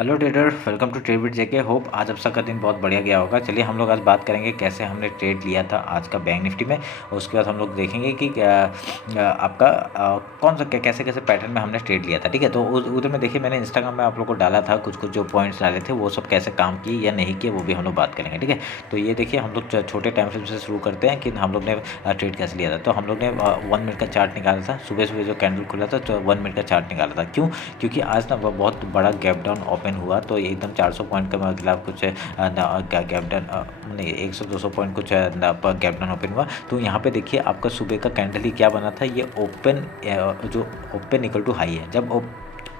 Hello trader, welcome to trade with JK. Hope आज आप सबका दिन बहुत बढ़िया गया होगा। चलिए हम लोग आज बात करेंगे कैसे हमने ट्रेड लिया था आज का बैंक निफ्टी में, और उसके बाद हम लोग देखेंगे कि आपका कौन सा कैसे कैसे पैटर्न में हमने ट्रेड लिया था। ठीक है, तो उधर में देखिए मैंने इंस्टाग्राम में आप लोग को डाला था कुछ कुछ जो पॉइंट्स डाले थे, वो सब कैसे काम किए या नहीं किए वो भी हम लोग बात करेंगे। ठीक है, तो ये देखिए हम लोग छोटे टाइम फ्रेम से शुरू करते हैं कि हम लोग ने ट्रेड कैसे लिया था। तो हम लोग ने 1 मिनट का चार्ट निकाला था, सुबह सुबह जो कैंडल खुला था तो 1 मिनट का चार्ट निकाला था। क्यों? क्योंकि आज ना बहुत बड़ा गैप डाउन ओपन हुआ, तो एकदम 400 पॉइंट का खिलाफ कुछ गैप डाउन नहीं 100-200 पॉइंट कुछ गैप डाउन ओपन हुआ। तो यहाँ पे देखिए आपका सुबह का कैंडल ही क्या बना था, ये ओपन जो ओपन इक्वल टू हाई है। जब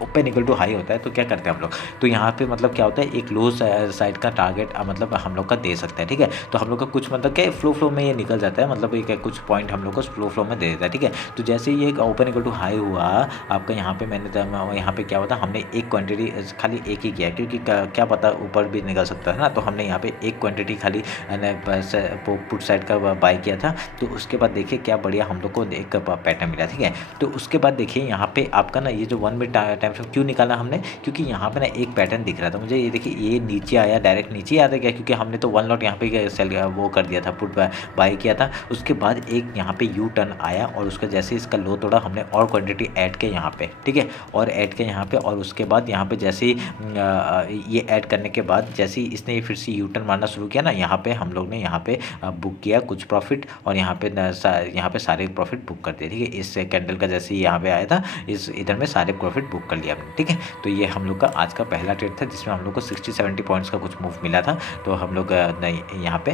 ओपन इक्वल टू हाई होता है तो क्या करते हैं हम लोग, तो यहाँ पे मतलब क्या होता है एक लो साइड का टारगेट मतलब हम लोग का दे सकते हैं। ठीक है, तो हम लोग का कुछ मतलब क्या फ्लो में ये निकल जाता है, मतलब एक कुछ पॉइंट हम लोग को फ्लो में दे देता है। ठीक है, तो जैसे ही ये ओपन इक्वल टू हाई हुआ आपका, यहाँ पे मैंने यहाँ पे क्या होता है, हमने एक क्वांटिटी खाली एक ही किया, क्योंकि क्या पता ऊपर भी निकल सकता है ना, तो हमने यहाँ पे एक क्वांटिटी खाली पुट साइड का बाय किया था। तो उसके बाद देखिए क्या बढ़िया हम लोग को एक पैटर्न मिला। ठीक है, तो उसके बाद देखिए यहाँ पे आपका ना ये जो 1 मिनट टाइम फ्रेम क्यों निकाला हमने, क्योंकि यहाँ पे ना एक पैटर्न दिख रहा था मुझे। ये देखिए ये नीचे आया, डायरेक्ट नीचे आता गया, क्योंकि हमने तो 1 लॉट यहाँ पे सेल वो कर दिया था, पुट बाय किया था। उसके बाद एक यहाँ पे यू टर्न आया और उसका जैसे इसका लो तोड़ा हमने और क्वांटिटी ऐड किया यहाँ पे। ठीक है, और ऐड किया यहाँ पे, और उसके बाद यहाँ पे जैसे ये ऐड करने के बाद जैसे ही इसने फिर से यू टर्न मारना शुरू किया ना, यहाँ पे हम लोग ने यहाँ पे बुक किया कुछ प्रॉफिट, और यहाँ पे सारे प्रॉफिट बुक कर दिए। ठीक है, इस कैंडल का जैसे ही यहाँ पे आया था इस इधर में सारे प्रॉफिट बुक कर लिया हमने। ठीक है, तो ये हम लोग का आज का पहला ट्रेड था जिसमें हम लोग को 60-70 पॉइंट्स का कुछ मूव मिला था। तो हम लोग यहाँ पे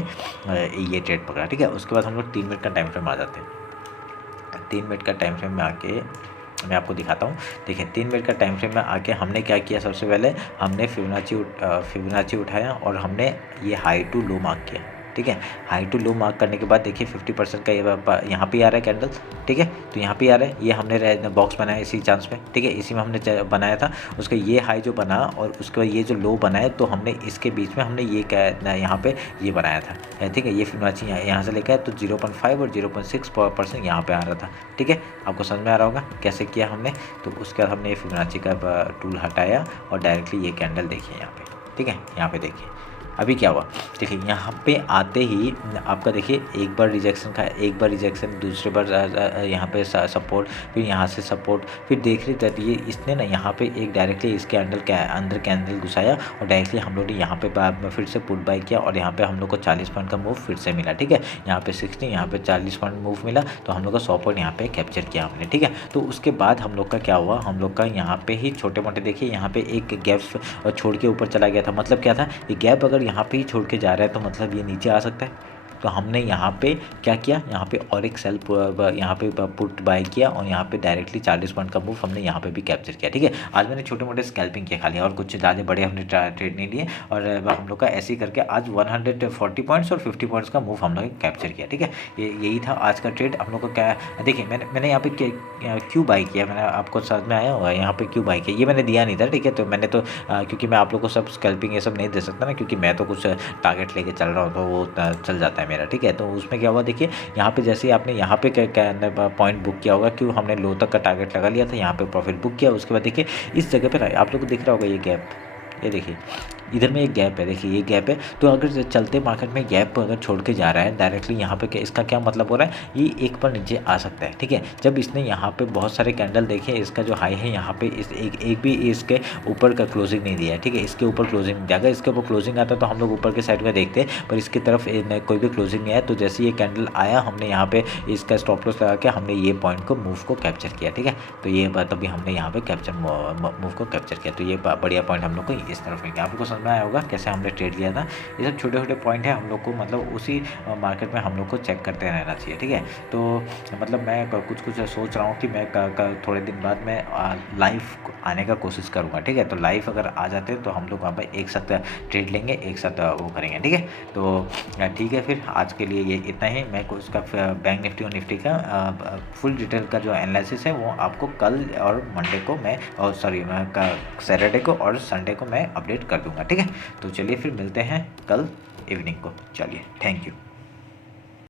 ये ट्रेड पकड़ा। ठीक है, उसके बाद हम लोग 3 मिनट का टाइम फ्रेम आ जाते हैं। 3 मिनट का टाइम फ्रेम में आके मैं आपको दिखाता हूँ। देखिए 3 मिनट का टाइम फ्रेम में आके हमने क्या किया, सबसे पहले हमने फिबोनाची उठाया और हमने ये हाई टू लो मार्क किया। ठीक है, हाई टू लो मार्क करने के बाद देखिए 50% का ये यहाँ पे आ रहा है कैंडल। ठीक है, तो यहाँ पे आ रहा है, ये हमने बॉक्स बनाया इसी चांस में। ठीक है, इसी में हमने बनाया था। उसका ये हाई जो बना और उसके बाद ये जो लो बनाया, तो हमने इसके बीच में हमने ये यहाँ पे ये बनाया था। ठीक है, ये फिबोनाची यहाँ से लेकर तो 0.5 और 0.6% यहाँ पे आ रहा था। ठीक है, आपको समझ में आ रहा होगा कैसे किया हमने। तो उसके बाद हमने ये फिबोनाची का टूल हटाया और डायरेक्टली ये कैंडल देखिए यहाँ पे। ठीक है, यहाँ पे देखिए अभी क्या हुआ। देखिए यहाँ पे आते ही आपका देखिए एक बार रिजेक्शन, दूसरे बार यहाँ पे सपोर्ट, फिर यहाँ से सपोर्ट, फिर देख रही थी ये इसने ना यहाँ पे एक डायरेक्टली इस कैंडल के अंदर कैंडल घुसाया और डायरेक्टली हम लोग ने यहाँ पे फिर से पुट बाय किया और यहाँ पे हम लोग को 40 पॉइंट का मूव फिर से मिला। ठीक है, यहाँ पे 60, यहाँ पे 40 पॉइंट मूव मिला, तो हम लोग का 100 पॉइंट यहाँ पे कैप्चर किया हमने। ठीक है, तो उसके बाद हम लोग का क्या हुआ, हम लोग का यहाँ पे ही छोटे मोटे देखिए यहाँ पे एक गैप छोड़ के ऊपर चला गया था। मतलब क्या था, ये गैप अगर यहाँ पे ही छोड़ के जा रहा है तो मतलब ये नीचे आ सकता है। तो हमने यहाँ पे क्या किया, यहाँ पे और एक सेल यहाँ पे पुट बाय किया और यहाँ पे डायरेक्टली 40 पॉइंट का मूव हमने यहाँ पे भी कैप्चर किया। ठीक है, आज मैंने छोटे मोटे स्कैल्पिंग किया खाली, और कुछ ज़्यादा बड़े हमने ट्रेड नहीं लिए, और हम लोग का ऐसे ही करके आज 140 पॉइंट्स और 50 पॉइंट्स का मूव हम लोग ने कैप्चर किया। ठीक है, यही था आज का ट्रेड। हम लोग को क्या देखिए मैंने यहाँ पे क्यों बाई किया, मैंने आपको समझ में आया होगा यहाँ पे क्यों बाई किया। ये मैंने दिया नहीं था। ठीक है, तो मैंने तो क्योंकि मैं आप लोग को सब स्कैल्पिंग ये सब नहीं दे सकता ना, क्योंकि मैं तो कुछ टारगेट लेके चल रहा हूँ, तो वो चल जाता है मेरा। ठीक है, तो उसमें क्या हुआ देखिए यहाँ पे जैसे ही आपने यहाँ पे पॉइंट बुक किया होगा, क्यों हमने लो तक का टारगेट लगा लिया था, यहाँ पे प्रॉफिट बुक किया। उसके बाद देखिए इस जगह पे आप लोग को दिख रहा होगा ये गैप, ये देखिए इधर में एक गैप है, देखिए ये गैप है। तो अगर चलते मार्केट में गैप अगर छोड़ के जा रहा है डायरेक्टली यहाँ पे, इसका क्या मतलब हो रहा है, ये एक पर नीचे आ सकता है। ठीक है, जब इसने यहाँ पे बहुत सारे कैंडल देखे, इसका जो हाई है यहाँ पे इस एक भी इसके ऊपर का क्लोजिंग नहीं दिया है। ठीक है, इसके ऊपर क्लोजिंग नहीं दिया, अगर इसके ऊपर क्लोजिंग आता तो हम लोग ऊपर के साइड में देखते हैं, पर इसकी तरफ कोई भी क्लोजिंग नहीं आया। तो जैसे ये कैंडल आया हमने यहाँ पे इसका स्टॉप लॉस लगा के हमने ये पॉइंट को मूव को कैप्चर किया। ठीक है, तो ये तभी हमने यहाँ पे मूव को कैप्चर किया। तो ये बढ़िया पॉइंट हम लोग को इस तरफ मिल गया। आप लोग को समझ में आया होगा कैसे हमने ट्रेड लिया था। ये सब छोटे छोटे पॉइंट है, हम लोग को मतलब उसी मार्केट में हम लोग को चेक करते रहना चाहिए। ठीक है, तो मतलब मैं कुछ सोच रहा हूँ कि मैं थोड़े दिन बाद मैं लाइव आने का कोशिश करूँगा। ठीक है, तो लाइव अगर आ जाते हैं तो हम लोग वहाँ पर एक साथ ट्रेड लेंगे, एक साथ वो करेंगे। ठीक है, तो ठीक है, फिर आज के लिए ये इतना ही। मैं उसका बैंक निफ्टी और निफ्टी का फुल डिटेल का जो एनालिसिस है वो आपको कल और मंडे को मैं सैटरडे को और संडे को मैं अपडेट कर दूँगा। ठीक है, तो चलिए फिर मिलते हैं कल इवनिंग को। चलिए, थैंक यू।